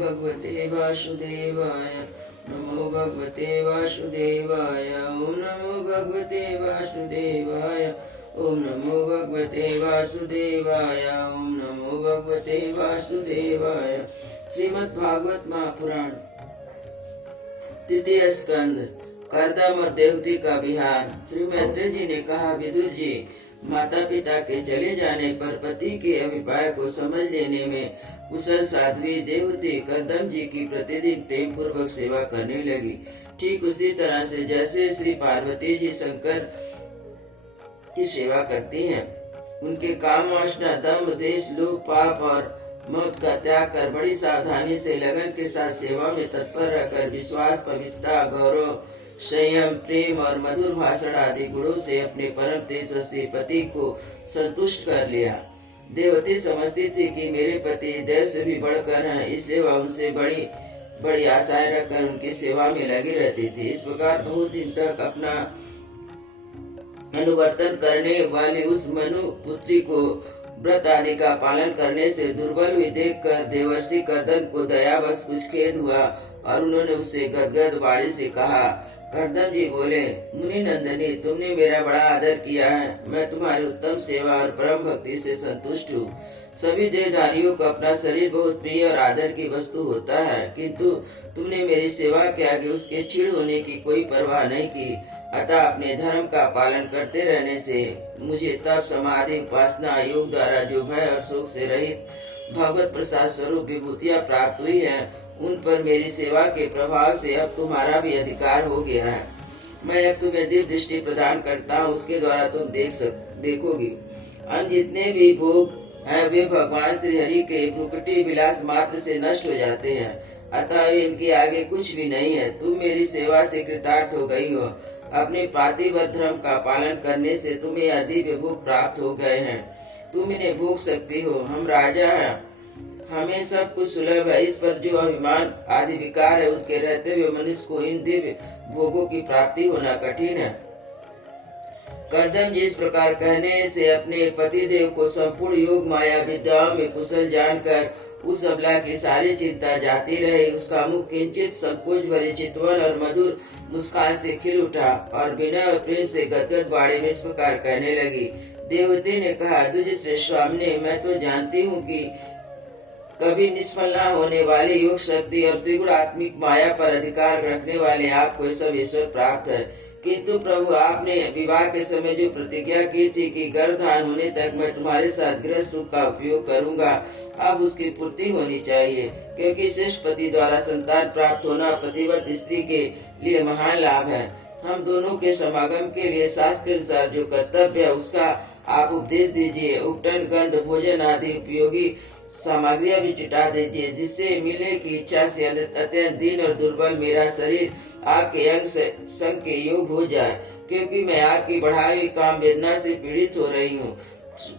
भगवते वासुदेवाय। नमो भगवते वासुदेवाय। ओम नमो भगवते वासुदेवाय। ओम नमो भगवते वासुदेवाय। ओम नमो भगवते वासुदेवाय। श्रीमद् भागवत महापुराण तृतीय स्कंद कर्दम और देवती का विहार। श्री मैत्रेय जी ने कहा, विदुर जी, माता पिता के चले जाने पर पति के अभिप्राय को समझ लेने में कुशल साध्वी देवती कर्दम जी की प्रतिदिन प्रेम पूर्वक सेवा करने लगी। ठीक उसी तरह से जैसे श्री पार्वती जी शंकर की सेवा करती हैं। उनके काम वासना, दम्भ, देश, लोभ, पाप और मौत का त्याग कर बड़ी सावधानी से लगन के साथ सेवा में तत्पर रहकर विश्वास, पवित्रता, गौरव, संयम, प्रेम और मधुर भाषण आदि गुणों से अपने परम तेजस्वी पति को संतुष्ट कर लिया। देवती समझती थी कि मेरे पति देव से भी बढ़कर हैं, इसलिए वह उनसे बड़ी बड़ी आशाएं रखकर उनकी सेवा में लगी रहती थी। इस प्रकार बहुत दिन तक अपना अनुवर्तन करने वाली उस मनु पुत्री को व्रत आदि का पालन करने से दुर्बल हुई देखकर देवर्षि कर्दम को दयावश कुछ खेद हुआ और उन्होंने उससे गदगद वाणी से कहा। कर्दम जी बोले, मुनि नंदनी, तुमने मेरा बड़ा आदर किया है। मैं तुम्हारी उत्तम सेवा और परम भक्ति से संतुष्ट हूँ। सभी देहधारियों को अपना शरीर बहुत प्रिय और आदर की वस्तु होता है, किंतु तुमने मेरी सेवा के आगे उसके क्षीण होने की कोई परवाह नहीं की। अतः अपने धर्म का पालन करते रहने से मुझे तप, समाधि, उपासना, योग द्वारा जो भय और शोक से रहित भगवत प्रसाद स्वरूप विभूतियाँ प्राप्त हुई हैं, उन पर मेरी सेवा के प्रभाव से अब तुम्हारा भी अधिकार हो गया है। मैं अब तुम्हें दिव्य दृष्टि प्रदान करता हूँ, उसके द्वारा तुम देखोगी। अन्य जितने भी भोग हैं वे भगवान श्री हरि के भ्रुकुटी विलास मात्र से नष्ट हो जाते हैं, अतः इनके आगे कुछ भी नहीं है। तुम मेरी सेवा से कृतार्थ हो गई हो। अपने पातिव्रत धर्म का पालन करने से तुम्हें दिव्य भोग प्राप्त हो गए हैं। तुम इन्हें भोग सकती हो। हम राजा हैं, हमें सब कुछ सुलभ है। इस पर जो अभिमान आदि विकार है, उनके रहते हुए मनुष्य को इन दिव्य भोगों की प्राप्ति होना कठिन है। कर्दम जी इस प्रकार कहने से अपने पति देव को संपूर्ण योग माया विद्याओं में कुशल जानकर उस अबला की सारी चिंता जाती रही। उसका मुख किंचित संकोच भरी चितवन और मधुर मुस्कान से खिल उठा और विनय और प्रेम से गदगद वाणी में इस प्रकार कहने लगी। देवती ने कहा, दुज श्रेष्ठ स्वामिने, मैं तो जानती हूँ कि कभी निष्फल न होने वाली योग शक्ति और त्रिगुण आत्मिक माया पर अधिकार रखने वाले आपको सब ईश्वर प्राप्त है, किंतु प्रभु, आपने विवाह के समय जो प्रतिज्ञा की थी कि गर्भधान होने तक मैं तुम्हारे साथ गृह सुख का उपयोग करूंगा, अब उसकी पूर्ति होनी चाहिए, क्योंकि श्रेष्ठ पति द्वारा संतान प्राप्त होना पतिव्रत स्त्री के लिए महान लाभ है। हम दोनों के समागम के लिए शास्त्र के अनुसार जो कर्तव्य है उसका आप उपदेश दीजिए। उपटन, गंध, भोजन आदि उपयोगी सामग्रियां भी जुटा दीजिए, जिससे मिलने की इच्छा से अत्यंत दीन और दुर्बल मेरा शरीर आपके अंग संग के योग हो जाए, क्योंकि मैं आपकी बढ़ाई हुई काम वेदना से पीड़ित हो रही हूँ।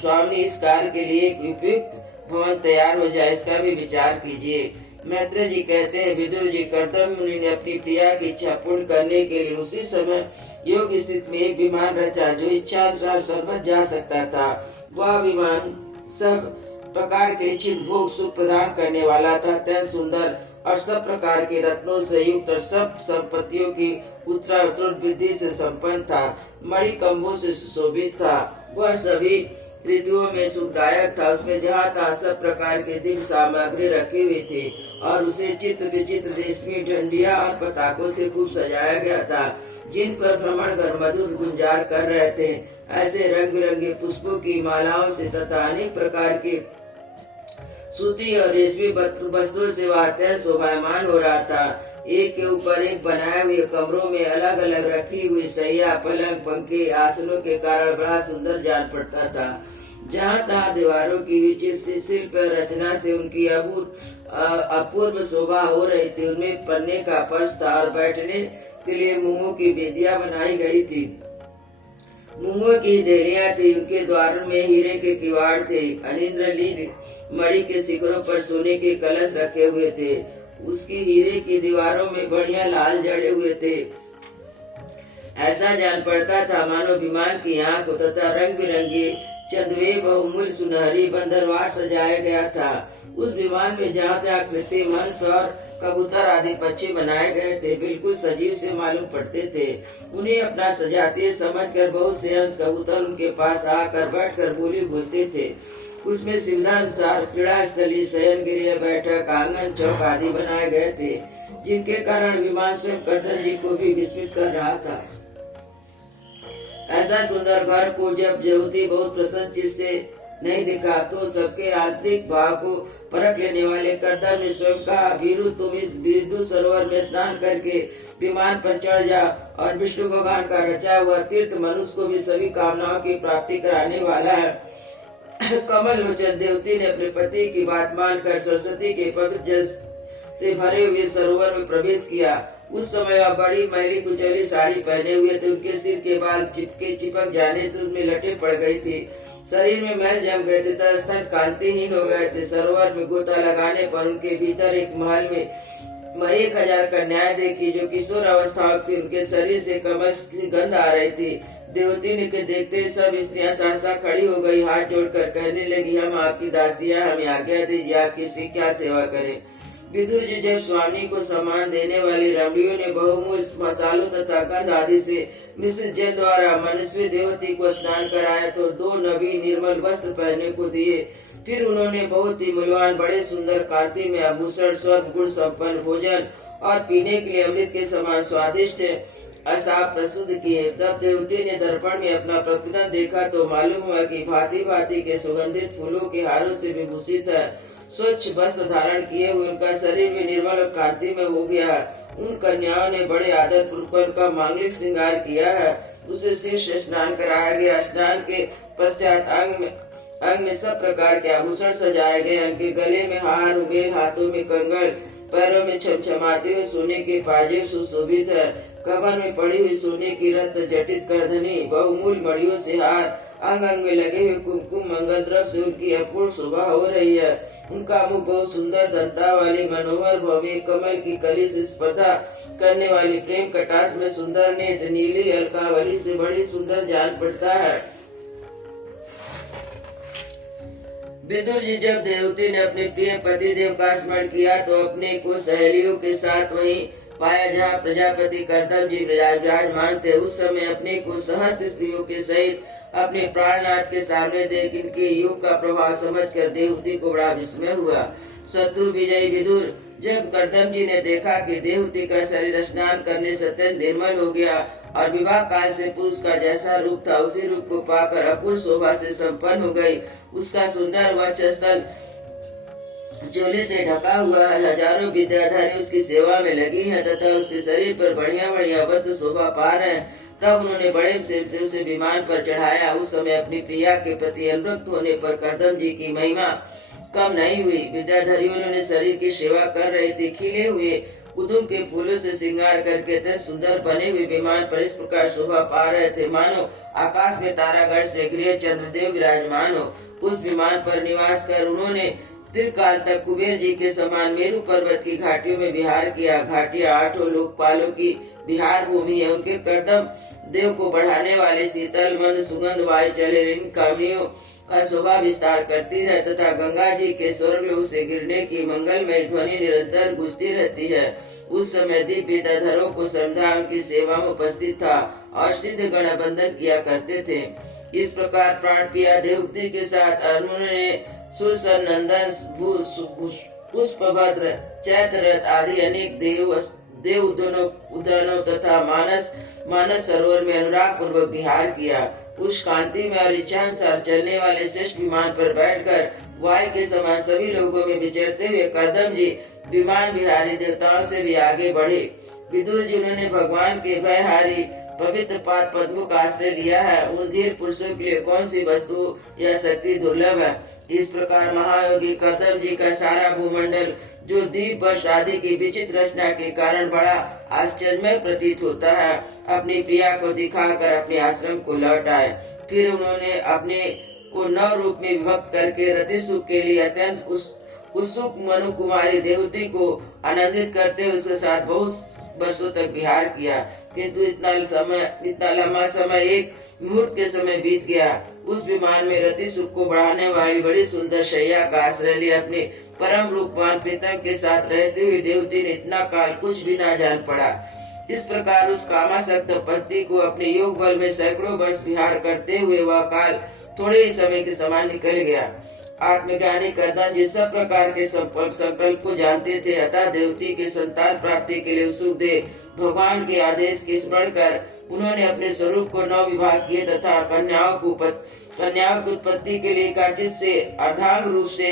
स्वामी, इस कार्य के लिए एक उपयुक्त भवन तैयार हो जाए, इसका भी विचार कीजिए। मैत्रेय जी कहते हैं, विदुर जी, कर्दम मुनि ने अपनी प्रिया की इच्छा पूर्ण करने के लिए उसी समय योग स्थिति में एक विमान रचा जो इच्छा अनुसार सर्वत्र जा सकता था। वह विमान सब प्रकार के इच्छित भोग सुख प्रदान करने वाला था, अत्यंत सुंदर और सब प्रकार के रत्नों से युक्त और सब संपत्तियों की उत्तरोत्तर वृद्धि से संपन्न था। मणिकंबों से सुशोभित था। वह सभी ऋतुओं में सुखदायक था। उसमें जहाँ तहाँ सब प्रकार के दिव्य सामग्री रखी हुई थी और उसे चित्र विचित्र रेशमी डंडिया और पताकों से खूब सजाया गया था, जिन पर भ्रमणगण मधुर गुंजार कर रहे थे। ऐसे रंग बिरंगे पुष्पों की मालाओं से तथा अनेक प्रकार के सूती और रेशमी वस्त्रों से वह अत्यंत शोभायमान हो रहा था। एक के ऊपर एक बनाए हुए कमरों में अलग अलग रखी हुई सैया, पलंग, पंखे, आसनों के कारण बड़ा सुंदर जान पड़ता था। जहाँ तहाँ दीवारों की विचित्र शिल्प रचना से उनकी अपूर्व शोभा हो रही थी। उनमें पन्ने का फर्श था और बैठने के लिए मूंगों की वेदियां बनाई गई थी। मूंगों की देलियां थी। उनके द्वारों में हीरे के किवाड़ थे। अनिंद्रलीन मणि के शिखरों पर सोने के कलश रखे हुए थे। उसकी हीरे की दीवारों में बढ़िया लाल जड़े हुए थे। ऐसा जान पड़ता था मानो विमान की आंख तथा रंग बिरंगे चंदवे बहुमूल्य सुनहरी बंदरवार सजाया गया था। उस विमान में जहाँ जहाँ कृत्रिम हंस और कबूतर आदि पक्षी बनाए गए थे बिल्कुल सजीव से मालूम पड़ते थे। उन्हें अपना सजातीय समझकर बहुत से हंस कबूतर उनके पास आकर बैठकर बोली बोलते थे। उसमें सुविधा अनुसार क्रीड़ा स्थली, शयन गृह, बैठक, आंगन, चौक आदि बनाए गए थे, जिनके कारण विमान स्वयं कर्दम जी को भी विस्मित कर रहा था। ऐसा सुंदर घर को जब देवती बहुत प्रसन्न चित्त से नहीं दिखा तो सबके आंतरिक भाव को परख लेने वाले कर्दम ने स्वयं कहा, वीरू तुम इस विद्युत सरोवर में स्नान करके विमान पर चढ़ जा और विष्णु भगवान का रचा हुआ तीर्थ मनुष्य को भी सभी कामनाओं की प्राप्ति कराने वाला है। कमल लोचन देवती ने अपने पति की बात मानकर सरस्वती के पवित्र जल से भरे हुए सरोवर में प्रवेश किया। उस समय वह बड़ी मैली कुचैली साड़ी पहने हुए थे। उनके सिर के बाल चिपक जाने से उनमें लटे पड़ गई थी। शरीर में मैल जम गए थे तथा स्तन कांतिहीन हो गए थे। सरोवर में गोता लगाने पर उनके भीतर एक महल में 1000 कन्याएं देखी जो किशोर अवस्था थी। उनके शरीर से कमल की गंध आ रही थी। देवती ने के देखते सब स्त्रियां सहसा खड़ी हो गई, हाथ जोड़कर कहने लगी, हम आपकी दासियां, हमें आज्ञा दीजिए, आपकी सी क्या सेवा करें। विदुर जी जब स्वामी को सम्मान देने वाली रमणियों ने बहुमूल्य मसालों तथा गंध आदि से मिश्रित जल द्वारा मनस्वी देवती को स्नान कराया तो 2 नवीन निर्मल वस्त्र पहनने को दिए। फिर उन्होंने बहुत ही मूल्यवान बड़े सुंदर कांति में आभूषण, स्वर्ग गुण संपन्न भोजन और पीने के लिए अमृत के समान स्वादिष्ट असाप प्रस्तुत किए। तब देवती ने दर्पण में अपना प्रतिबिंब देखा तो मालूम हुआ कि भांति भांति के सुगंधित फूलों के हारों से विभूषित है। स्वच्छ वस्त्र धारण किए हुए उनका शरीर भी निर्मल और कांति में हो गया है। उन कन्याओं ने बड़े आदर पूर्वक उनका मांगलिक श्रृंगार किया है। उसे शीर्ष स्नान कराया गया। स्नान के पश्चात अंग में सब प्रकार के आभूषण सजाए गए। उनके गले में हार उमेर, हाथों में कंगन, पैरों में छमछमाते हुए सोने के पाजेब सुशोभित है। कमर में पड़ी हुई सोने की रत्न जटित करधनी, बहुमूल्य मणियों से हार, अंग अंग में लगे हुए कुमकुम मंगल द्रव्य से उनकी अपूर्ण शोभा हो रही है। उनका मुख बहुत सुंदर दंता वाली मनोहर भव्य कमल की कली से स्पर्धा करने वाली प्रेम कटाक्ष में सुंदर नेत्र नीली अलकावली से बड़ी सुंदर जान पड़ता है। विदुर जी जब देवती ने अपने प्रिय पति देव का स्मरण किया तो अपने को सहेलियों के साथ वहीं पाया जहाँ प्रजापति कर्दम जी विराजमान थे। उस समय अपने को सहस्त्र स्त्रियों के सहित अपने प्राणनाथ के सामने देख इनके योग का प्रभाव समझकर देवती को बड़ा विस्मय हुआ। शत्रु विजयी विदुर जब कर्दम जी ने देखा कि देवती का शरीर स्नान करने से अत्यंत निर्मल हो गया और विवाह काल से पुरुष का जैसा रूप था उसी रूप को पाकर अपूर्व शोभा से संपन्न हो गई। उसका सुंदर वक्षस्थल चोले से ढका हुआ है। हजारों विद्याधारी उसकी सेवा में लगी हैं तथा उसके शरीर पर बढ़िया बढ़िया वस्त्र शोभा पा रहे हैं। तब उन्होंने बड़े से उसे विमान पर चढ़ाया। उस समय अपनी प्रिया के प्रति अनुरक्त होने पर कर्दम जी की महिमा कम नहीं हुई। विद्याधरियों ने शरीर की सेवा कर रही थी। खिले हुए कुदुम के फूलों से श्रृंगार करके अत्यंत सुंदर बने हुए विमान पर इस प्रकार शोभा पा रहे थे मानो आकाश में तारागढ़ से गृह चंद्रदेव विराजमान हो। उस विमान पर निवास कर उन्होंने दीर्घकाल तक कुबेर जी के समान मेरु पर्वत की घाटियों में विहार किया। घाटियां 8 लोकपालों की विहार भूमि है। उनके कर्दम देव को बढ़ाने वाले शीतल मंद सुगंध वायु चले इन कामनियों का शोभा विस्तार करती है तथा गंगा जी के स्वर्गलोक से गिरने की मंगलमय ध्वनि निरंतर गूंजती रहती है। उस समय दिव्य विद्याधरों को समझा उनकी सेवा में उपस्थित था और सिद्ध गण बंधन किया करते थे। इस प्रकार प्राण पिया देवती के साथ उन्होंने सुरसन नंदन पुष्पभद्र चैत्ररथ आदि अनेक देव उद्यानों तथा मानस सरोवर में अनुराग पूर्वक विहार किया। उस कांति में और इच्छानुसार चलने वाले श्रेष्ठ विमान पर बैठकर वायु के समान सभी लोगों में विचरते हुए कर्दम जी विमान विहारी देवताओं से भी आगे बढ़े। विदुर जी उन्होंने भगवान के भयहारी पवित्र पाद पद्मों का आश्रय लिया है। उन धीर पुरुषों के लिए कौन सी वस्तु या शक्ति दुर्लभ है। इस प्रकार महायोगी कर्दम जी का सारा भूमंडल जो द्वीप वर्ष आदि की विचित्र रचना के कारण बड़ा आश्चर्यमय प्रतीत होता है अपनी प्रिया को दिखाकर अपने आश्रम को लौट आए। फिर उन्होंने अपने को 9 रूप में विभक्त करके रति सुख के लिए अत्यंत उत्सुक मनु कुमारी देवती को आनंदित करते उसके साथ बहुत वर्षों तक विहार किया। किंतु इतना लंबा समय एक मुहूर्त के समय बीत गया। उस विमान में रति सुख को बढ़ाने वाली बड़ी सुंदर शैया का आश्रय लिया अपने परम रूपवान प्रीतम के साथ रहते हुए देवती ने इतना काल कुछ भी ना जान पड़ा। इस प्रकार उस कामासक्त पति को अपने योग बल में सैकड़ों वर्ष विहार करते हुए वह काल थोड़े ही समय के समान निकल गया। आत्मज्ञानी कर्दन जिस सब प्रकार के संकल्प को जानते थे, अतः देवती के संतान प्राप्ति के लिए उत्सुक थे। भगवान के आदेश के स्मरण कर उन्होंने अपने स्वरूप को 9 विभाग किए तथा कन्याओं की उत्पत्ति के लिए एकाचित से अर्धांग रूप से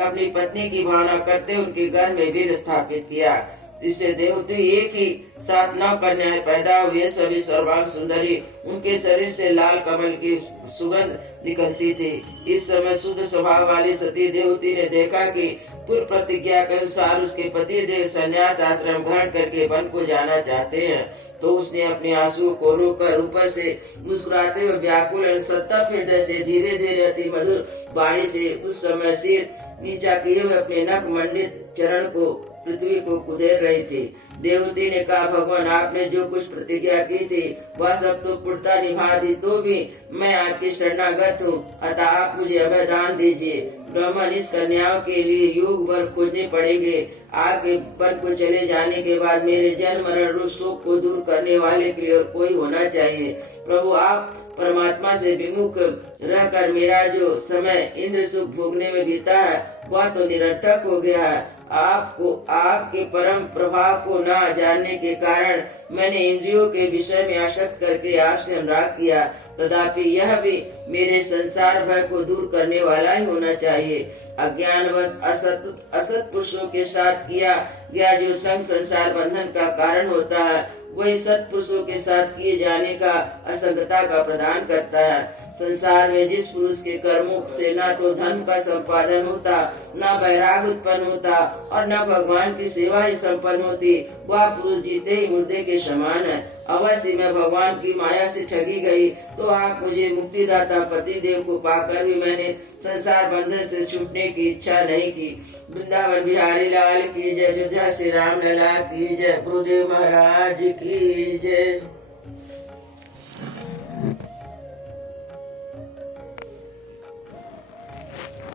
अपनी पत्नी की भावना करते उनके घर में वीर स्थापित किया। जिससे देवती एक ही साथ 9 कन्याएं पैदा हुई। सभी सर्वांग सुंदरी, उनके शरीर से लाल कमल की सुगंध निकलती थी। इस समय शुद्ध स्वभाव वाली सती देवती ने देखा कि पूर्व प्रतिज्ञा के अनुसार उसके पति देव संन्यास आश्रम ग्रहण करके वन को जाना चाहते हैं, तो उसने अपने आंसुओं को रोककर ऊपर से मुस्कुराते हुए व्याकुल और संतप्त हृदय से धीरे धीरे अति मधुर वाणी से उस समय सिर नीचा किए हुए अपने नख मंडित चरण को पृथ्वी को कुदेर रही थी। देवती ने कहा, भगवान आपने जो कुछ प्रतिज्ञा की थी वह सब तो पूर्णतः निभा दी, तो भी मैं आपकी शरणागत हूँ, अतः आप मुझे अभय दान दीजिए। ब्राह्मण, इस कन्याओं के लिए योग वर खोजने पड़ेंगे। आपके वन को चले जाने के बाद मेरे जन्म मरण रूप शोक को दूर करने वाले के लिए और कोई होना चाहिए। प्रभु, आप परमात्मा से विमुख रहकर मेरा जो समय इंद्र सुख भोगने में बीता है वह तो निरर्थक हो गया है। आपके परम प्रभाव को न जानने के कारण मैंने इंद्रियों के विषय में आसक्त करके आपसे अनुराग किया, तथापि यह भी मेरे संसार भय को दूर करने वाला ही होना चाहिए। अज्ञानवश असत पुरुषों के साथ किया गया जो संग संसार बंधन का कारण होता है, वही सत्पुरुषों के साथ किए जाने का असंगता का प्रदान करता है। संसार में जिस पुरुष के कर्मों से न तो धन का संपादन होता, न वैराग उत्पन्न होता और न भगवान की सेवा ही संपन्न होती, वह पुरुष जीते ही मुर्दे के समान है। अवश्य मैं भगवान की माया से ठगी गई, तो आप मुझे मुक्तिदाता पति देव को पाकर भी मैंने संसार बंधन से छूटने की इच्छा नहीं की। वृंदावन बिहारी लाल की जय, अयोध्या श्री राम लला की जय, गुरुदेव महाराज की जय।